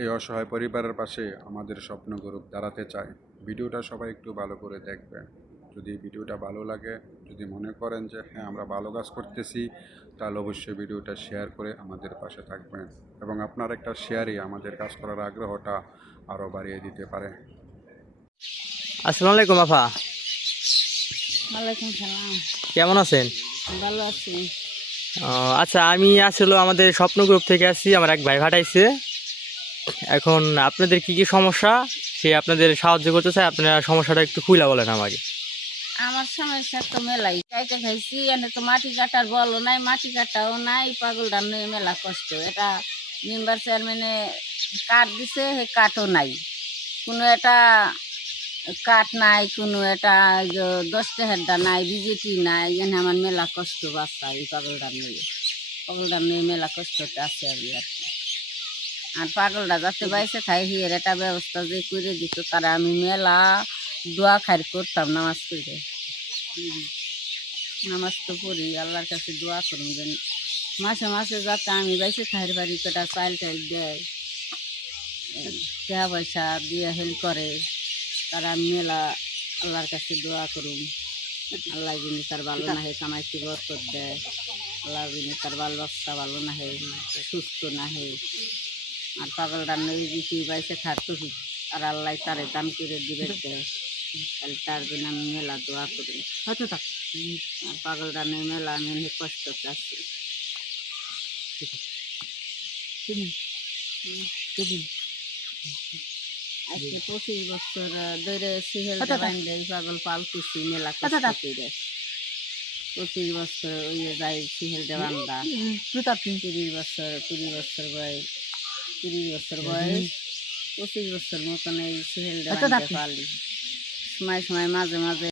এই অসহায় পরিবারের পাশে আমাদের স্বপ্ন গ্রুপ দাঁড়াতে চায়। ভিডিওটা সবাই একটু ভালো করে দেখবেন। যদি ভিডিওটা ভালো লাগে, যদি মনে করেন যে হ্যাঁ আমরা ভালো কাজ করতেছি, তাহলে অবশ্যই ভিডিওটা শেয়ার করে আমাদের পাশে থাকবেন এবং আপনার একটা শেয়ারই আমাদের কাজ করার আগ্রহটা আরও বাড়িয়ে দিতে পারে। আসসালামু আলাইকুম আফা। ওয়ালাইকুম সালাম। কেমন আছেন? ভালো আছি। আচ্ছা, আমি আসলে আমাদের স্বপ্ন গ্রুপ থেকে আসছি। আমার এক ভাই ফাটাইছে। এখন আপনাদের কি কি সমস্যা, সে আপনাদের সাহায্য করতে চায়। আপনারা সমস্যাটা একটু খুলে বলেন আমাকে। আমার সমস্যা তো মেলাই চাইতে খাইছি, এনে তো মাটি কাটার বলও নাই, মাটি কাটাও নাই, পাগল ডান মেলা কষ্ট। এটা মেম্বার চেয়ারম্যানে কাঠ দিছে, হে কাঠও নাই, কোনো এটা কাঠ নাই, কোনো এটা 10 হেডটা নাই, বিজেপি নাই, এনে আমার মেলা কষ্ট বাচ্চা। এই পাগল ডান মেলা কষ্টতে আছে আমি আর কি। আর পাগলটা যাতে বাইসে খাই হিয়ের একটা ব্যবস্থা যে করে দিত, তারা আমি মেলা দোয়া খাই করতাম নামাজ পড়ে। নামাজ তো পড়ি, আল্লাহর কাছে দোয়া করুন যেন মাসে মাসে যাতে আমি বাইসে খাইর বাড়ি কটা চাইল টাইল দেয়, টাকা পয়সা দিয়ে হেল্প করে, তারা আমি মেলা আল্লাহর কাছে দোয়া করুন। আল্লাহ যিনি তার ভালো না হয় কামাইতে বরকত দেয়, আল্লাহ যিনি তার বাল বাচ্চা ভালো না হয়, সুস্থ না হয়। আর পাগল রান্না দিতে বাইসে খাতো আর আল্লাহ তারে দান করে দিবে দেয়, তাহলে তার জন্য আমি মেলা দোয়া করি। হয়তো থাক। আর পাগল রান্নার মেলা আমি অনেক কষ্ট আছি। আজকে 25 বছর ধরে সিহেল বান্ধে এই পাগল পালতেছি, মেলা কষ্ট করে। 25 বছর ওই যাই সিহেল বান্ধা, 30 বছর 20 বছর বয়স, 30 বছর বয়স, 25 বছর মতন এই সিহেল পালি। সময় সময় মাঝে মাঝে